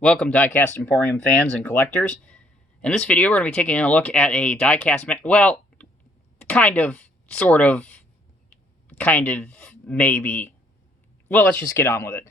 Welcome, Diecast Emporium fans and collectors. In this video, we're going to be taking a look at a diecast, well, kind of, sort of, maybe. Well, let's just get on with it.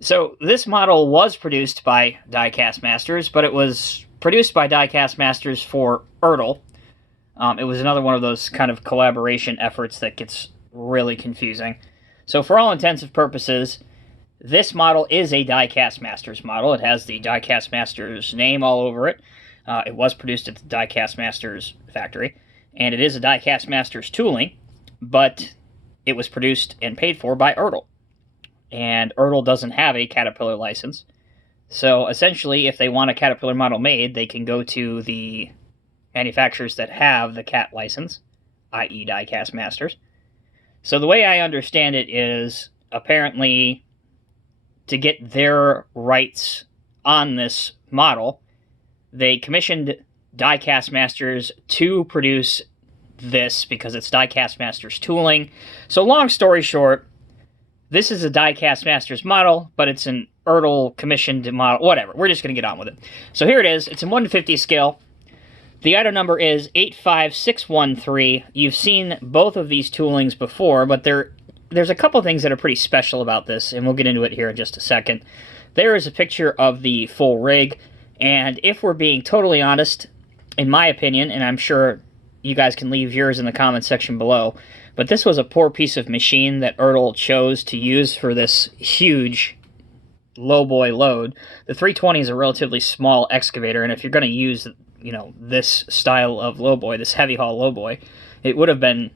So, this model was produced by Diecast Masters, but it was produced by Diecast Masters for Ertl. It was another one of those kind of collaboration efforts that gets really confusing. So, for all intents and purposes, this model is a Diecast Masters model. It has the Diecast Masters name all over it. It was produced at the Diecast Masters factory, and it is a Diecast Masters tooling, but it was produced and paid for by Ertl. And Ertl doesn't have a Caterpillar license. So essentially, if they want a Caterpillar model made, they can go to the manufacturers that have the Cat license, i.e. Diecast Masters. So the way I understand it is, apparently, to get their rights on this model, they commissioned Diecast Masters to produce this because it's Diecast Masters tooling. So long story short, this is a Diecast Masters model, but it's an Ertl commissioned model. Whatever, we're just going to get on with it. So here it is. It's in 1/50 scale. The item number is 85613. You've seen both of these toolings before, but there's a couple things that are pretty special about this, and we'll get into it here in just a second. There is a picture of the full rig, and if we're being totally honest, in my opinion, and I'm sure you guys can leave yours in the comment section below, but this was a poor piece of machine that Ertl chose to use for this huge LowBoy load. The 320 is a relatively small excavator, and if you're going to use, this style of LowBoy, this heavy haul LowBoy, it would have been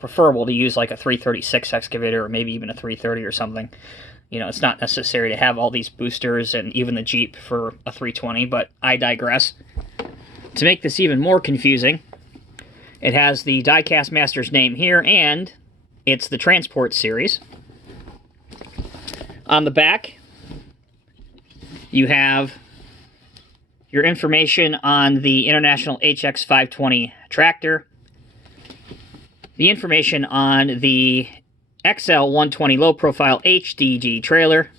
preferable to use like a 336 excavator or maybe even a 330 or something. It's not necessary to have all these boosters and even the Jeep for a 320, but I digress. To make this even more confusing, it has the Diecast Masters name here, and it's the Transport series. On the back, you have your information on the International HX520 tractor, the information on the XL120 low-profile HDG trailer,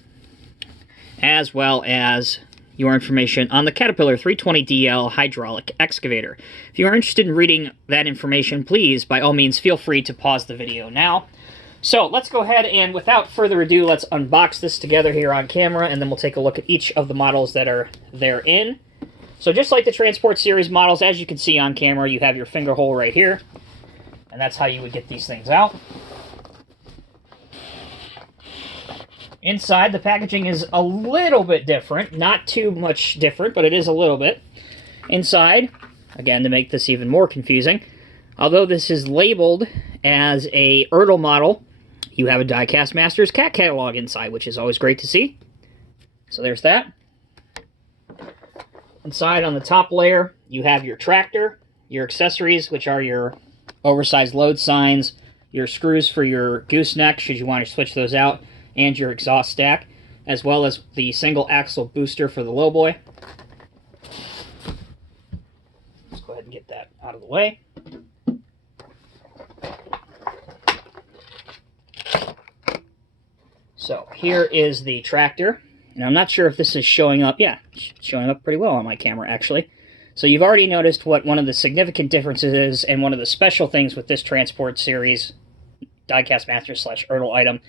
as well as your information on the Caterpillar 320DL hydraulic excavator. If you are interested in reading that information, please, by all means, feel free to pause the video now. So let's go ahead and, without further ado, let's unbox this together here on camera, and then we'll take a look at each of the models that are therein. So just like the Transport Series models, as you can see on camera, you have your finger hole right here. And that's how you would get these things out. Inside, the packaging is a little bit different. Not too much different, but it is a little bit. Inside, again, to make this even more confusing, although this is labeled as a Ertl model, you have a Diecast Masters cat catalog inside, which is always great to see. So there's that. Inside, on the top layer, you have your tractor, your accessories, which are your oversized load signs, your screws for your gooseneck, should you want to switch those out, and your exhaust stack, as well as the single axle booster for the LowBoy. Let's go ahead and get that out of the way. So here is the tractor, and I'm not sure if this is showing up. Yeah, it's showing up pretty well on my camera, actually. So you've already noticed what one of the significant differences is, and one of the special things with this Transport Series Diecast Masters / Ertl item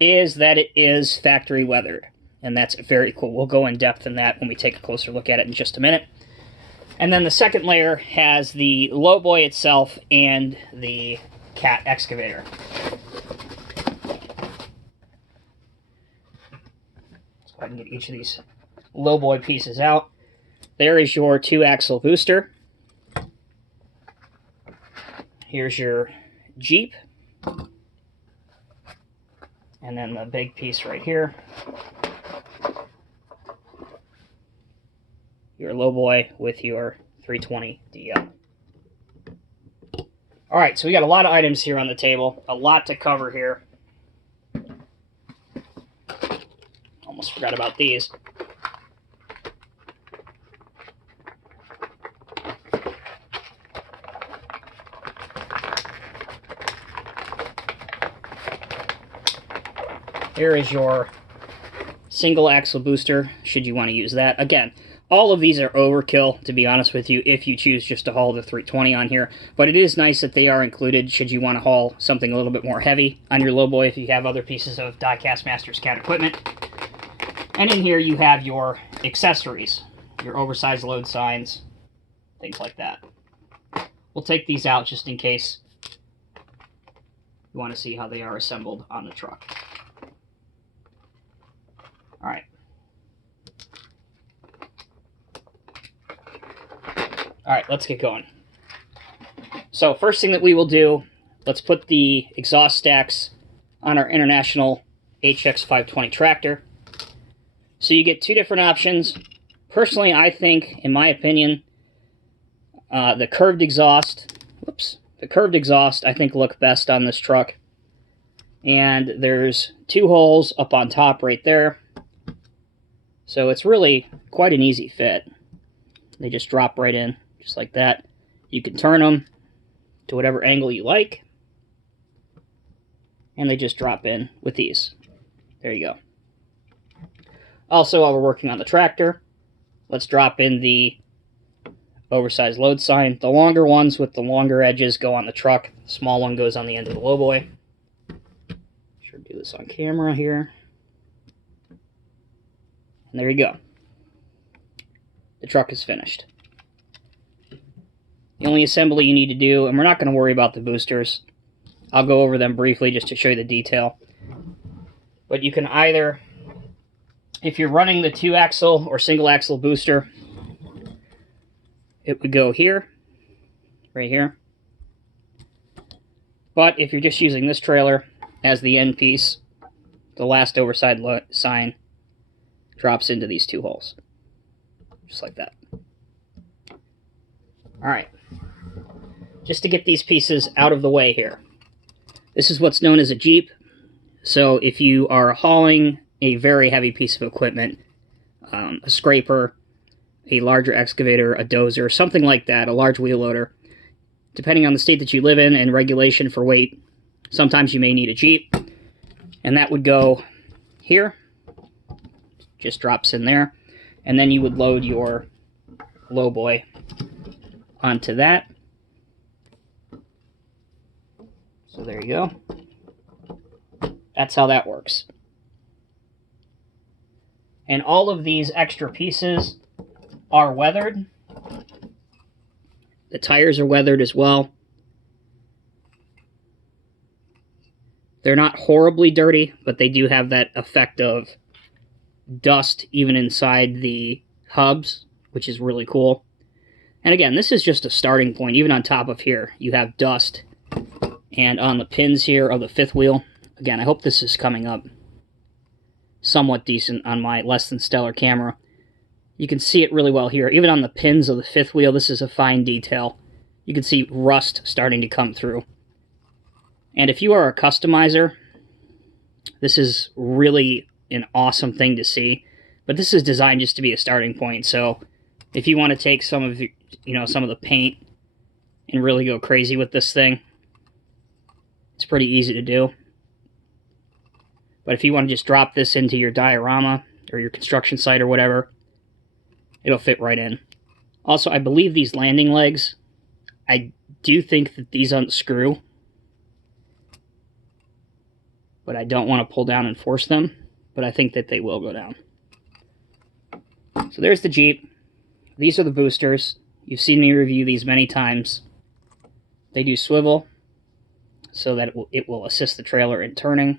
is that it is factory weathered. And that's very cool. We'll go in depth in that when we take a closer look at it in just a minute. And then the second layer has the LowBoy itself and the Cat excavator. Let's go ahead and get each of these LowBoy pieces out. There is your 2-axle booster. Here's your Jeep. And then the big piece right here. Your LowBoy with your 320DL. Alright, so we got a lot of items here on the table. A lot to cover here. Almost forgot about these. Here is your single axle booster, should you want to use that. Again, all of these are overkill, to be honest with you, if you choose just to haul the 320 on here. But it is nice that they are included should you want to haul something a little bit more heavy on your LowBoy if you have other pieces of Diecast Masters cat equipment. And in here you have your accessories, your oversized load signs, things like that. We'll take these out just in case you want to see how they are assembled on the truck. Alright. Alright, let's get going. So, first thing that we will do, let's put the exhaust stacks on our International HX520 tractor. So you get two different options. Personally, I think, in my opinion, the curved exhaust, I think look best on this truck. And there's two holes up on top right there. So it's really quite an easy fit. They just drop right in, just like that. You can turn them to whatever angle you like. And they just drop in with these. There you go. Also, while we're working on the tractor, let's drop in the oversized load sign. The longer ones with the longer edges go on the truck. The small one goes on the end of the LowBoy. Sure do this on camera here. And there you go. The truck is finished. The only assembly you need to do, and we're not going to worry about the boosters. I'll go over them briefly just to show you the detail. But you can either, if you're running the 2-axle or single-axle booster, it would go here, right here. But if you're just using this trailer as the end piece, the last oversized sign drops into these two holes. Just like that. Alright. Just to get these pieces out of the way here. This is what's known as a Jeep. So if you are hauling a very heavy piece of equipment, a scraper, a larger excavator, a dozer, something like that, a large wheel loader, depending on the state that you live in and regulation for weight, sometimes you may need a Jeep. And that would go here. Just drops in there. And then you would load your LowBoy onto that. So there you go. That's how that works. And all of these extra pieces are weathered. The tires are weathered as well. They're not horribly dirty, but they do have that effect of dust even inside the hubs, which is really cool. And again, this is just a starting point. Even on top of here, you have dust. And on the pins here of the fifth wheel, again, I hope this is coming up somewhat decent on my less than stellar camera. You can see it really well here. Even on the pins of the fifth wheel, this is a fine detail. You can see rust starting to come through. And if you are a customizer, this is really an awesome thing to see. But this is designed just to be a starting point. So if you want to take some of some of the paint and really go crazy with this thing, it's pretty easy to do. But if you want to just drop this into your diorama or your construction site or whatever, it'll fit right in. Also, I believe these landing legs, I do think that these unscrew, but I don't want to pull down and force them, but I think that they will go down. So there's the Jeep. These are the boosters. You've seen me review these many times. They do swivel so that it will assist the trailer in turning.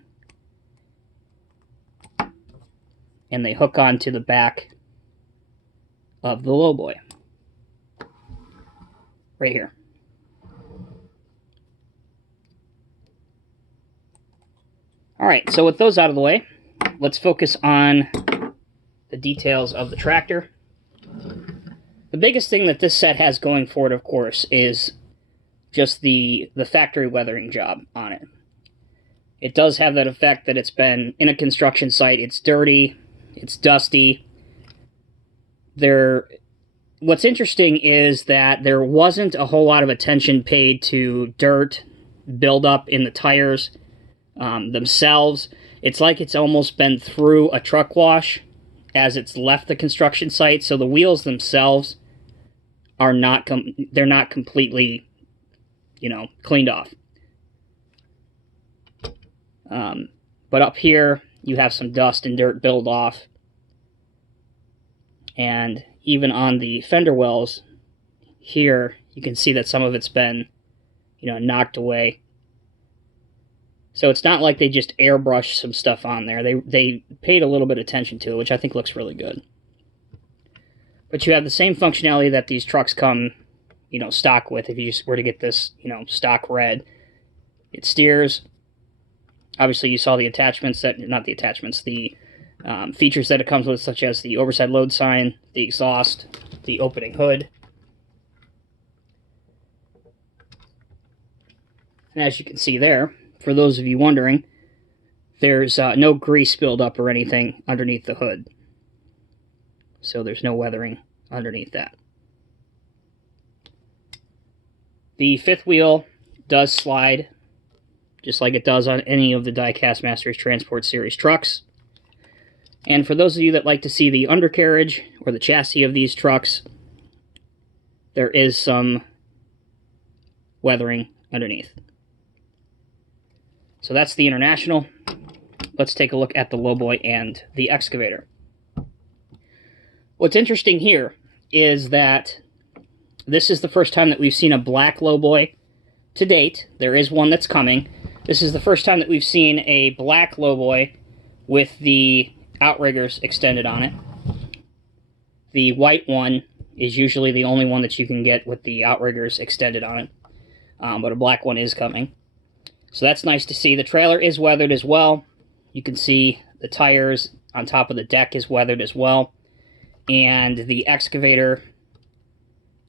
And they hook onto the back of the LowBoy. Right here. Alright, so with those out of the way, let's focus on the details of the tractor. The biggest thing that this set has going for it, of course, is just the factory weathering job on it. It does have that effect that it's been in a construction site. It's dirty. It's dusty. What's interesting is that there wasn't a whole lot of attention paid to dirt buildup in the tires themselves. It's like it's almost been through a truck wash as it's left the construction site, so the wheels themselves are not they're not completely, you know, cleaned off. But up here you have some dust and dirt build off, and even on the fender wells here you can see that some of it's been, you know, knocked away. So it's not like they just airbrushed some stuff on there. They paid a little bit of attention to it, which I think looks really good. But you have the same functionality that these trucks come, you know, stock with. If you just were to get this, you know, stock red, it steers. Obviously, you saw the attachments that, not the attachments, the features that it comes with, such as the oversized load sign, the exhaust, the opening hood. And as you can see there, for those of you wondering, there's no grease buildup or anything underneath the hood. So there's no weathering underneath that. The fifth wheel does slide, just like it does on any of the Diecast Masters Transport Series trucks. And for those of you that like to see the undercarriage or the chassis of these trucks, there is some weathering underneath. So that's the International. Let's take a look at the LowBoy and the Excavator. What's interesting here is that this is the first time that we've seen a black LowBoy to date. There is one that's coming. This is the first time that we've seen a black LowBoy with the outriggers extended on it. The white one is usually the only one that you can get with the outriggers extended on it. But a black one is coming. So that's nice to see. The trailer is weathered as well. You can see the tires on top of the deck is weathered as well. And the Excavator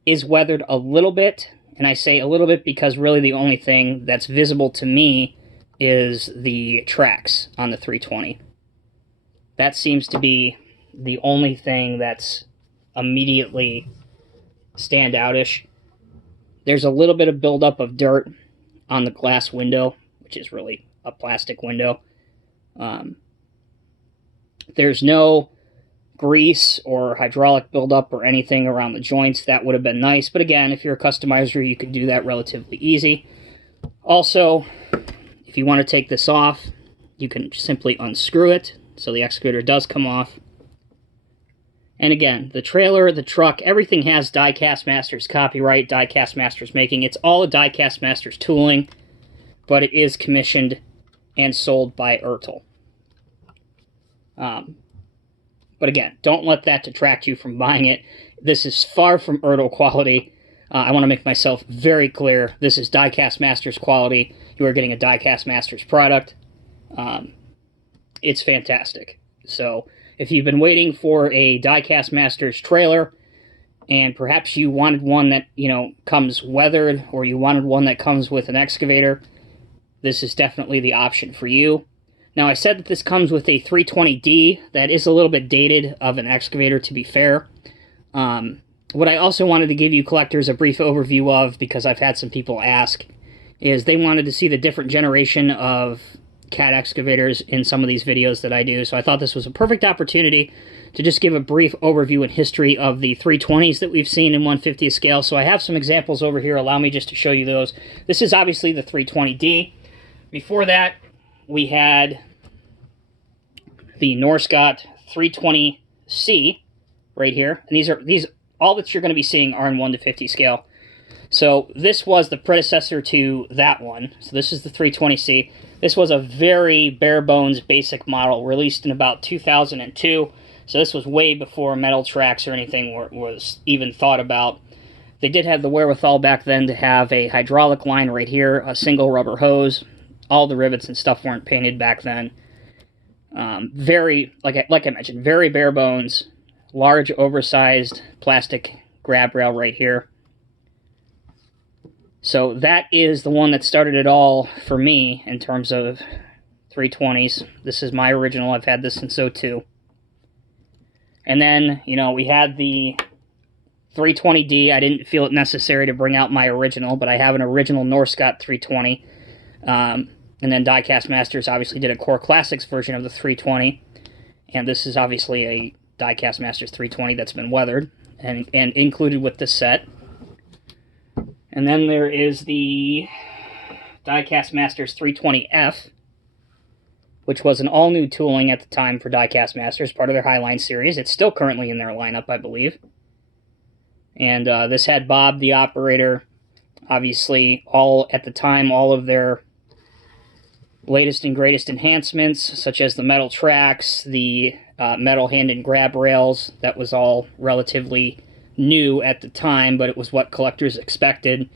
is weathered a little bit. And I say a little bit because really the only thing that's visible to me is the tracks on the 320. That seems to be the only thing that's immediately standoutish. There's a little bit of buildup of dirt on the glass window, which is really a plastic window. There's no grease or hydraulic buildup or anything around the joints. That would have been nice, but again, if you're a customizer, you can do that relatively easy. Also, if you want to take this off, you can simply unscrew it, so the Excavator does come off. And again, the trailer, the truck, everything has Diecast Masters copyright, Diecast Masters making. It's all a Diecast Masters tooling, but it is commissioned and sold by Ertl. But again, don't let that detract you from buying it. This is far from Ertl quality. I want to make myself very clear. This is Diecast Masters quality. You are getting a Diecast Masters product. It's fantastic. So if you've been waiting for a Diecast Masters trailer, and perhaps you wanted one that, you know, comes weathered, or you wanted one that comes with an Excavator, this is definitely the option for you. Now, I said that this comes with a 320D. That is a little bit dated of an Excavator, to be fair. What I also wanted to give you collectors a brief overview of, because I've had some people ask, is they wanted to see the different generation of cat excavators in some of these videos that I do. So I thought this was a perfect opportunity to just give a brief overview and history of the 320s that we've seen in 1/50th scale. So I have some examples over here. Allow me just to show you those. This is obviously the 320D. Before that, we had the Norscott 320C right here. And these all that you're going to be seeing are in 1/50 scale. So this was the predecessor to that one. So this is the 320C. This was a very bare bones basic model released in about 2002. So this was way before metal tracks or anything was even thought about. They did have the wherewithal back then to have a hydraulic line right here, a single rubber hose. All the rivets and stuff weren't painted back then. Very, like I mentioned, very bare bones, large oversized plastic grab rail right here. So that is the one that started it all for me in terms of 320s. This is my original. I've had this since 02. And then, you know, we had the 320D. I didn't feel it necessary to bring out my original, but I have an original Norscott 320. And And then Diecast Masters obviously did a Core Classics version of the 320. And this is obviously a Diecast Masters 320 that's been weathered and included with this set. And then there is the Diecast Masters 320F, which was an all-new tooling at the time for Diecast Masters, part of their Highline series. It's still currently in their lineup, I believe. And this had Bob, the operator, obviously, at the time, all of their latest and greatest enhancements, such as the metal tracks, the metal hand and grab rails. That was all relatively new at the time, but it was what collectors expected.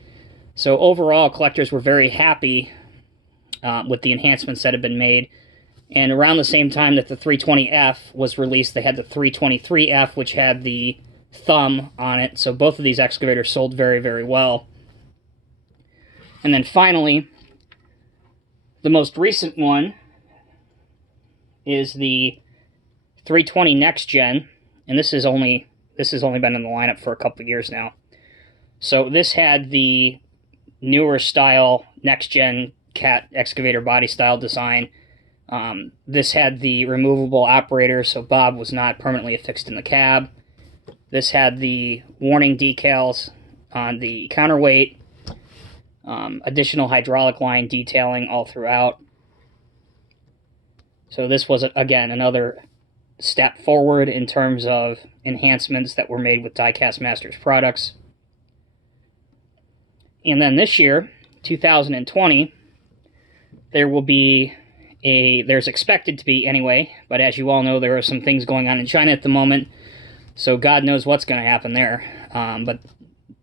So overall, collectors were very happy with the enhancements that had been made. And around the same time that the 320F was released, they had the 323F, which had the thumb on it. So both of these excavators sold very, very well. And then finally, the most recent one is the 320 Next Gen, and this has only been in the lineup for a couple of years now. So this had the newer style Next Gen cat excavator body style design. This had the removable operator, so Bob was not permanently affixed in the cab. This had the warning decals on the counterweight, additional hydraulic line detailing all throughout. So this was, again, another step forward in terms of enhancements that were made with Diecast Masters products. And then this year, 2020, there's expected to be anyway, but as you all know, there are some things going on in China at the moment, so God knows what's going to happen there. But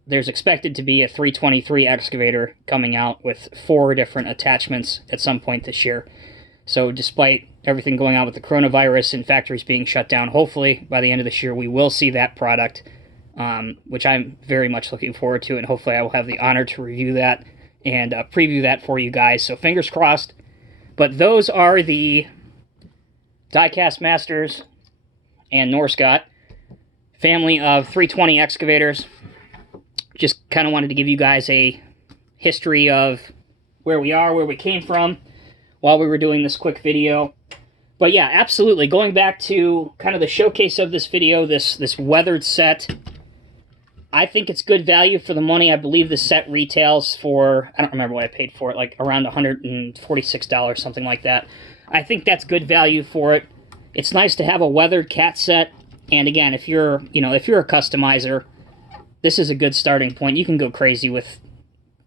there's expected to be a 323 excavator coming out with 4 different attachments at some point this year. So despite everything going on with the coronavirus and factories being shut down, hopefully by the end of this year we will see that product, which I'm very much looking forward to, and hopefully I will have the honor to review that and preview that for you guys. So fingers crossed. But those are the Diecast Masters and Norscot family of 320 excavators. Just kind of wanted to give you guys a history of where we are, where we came from, while we were doing this quick video. But yeah, absolutely. Going back to kind of the showcase of this video, this weathered set, I think it's good value for the money. I believe the set retails for, I don't remember what I paid for it, like around $146, something like that. I think that's good value for it. It's nice to have a weathered cat set. And again, if you're a customizer, this is a good starting point. You can go crazy with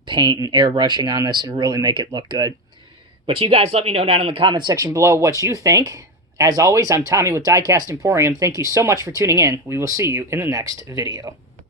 paint and airbrushing on this and really make it look good. But you guys let me know down in the comment section below what you think. As always, I'm Tommy with Diecast Emporium. Thank you so much for tuning in. We will see you in the next video.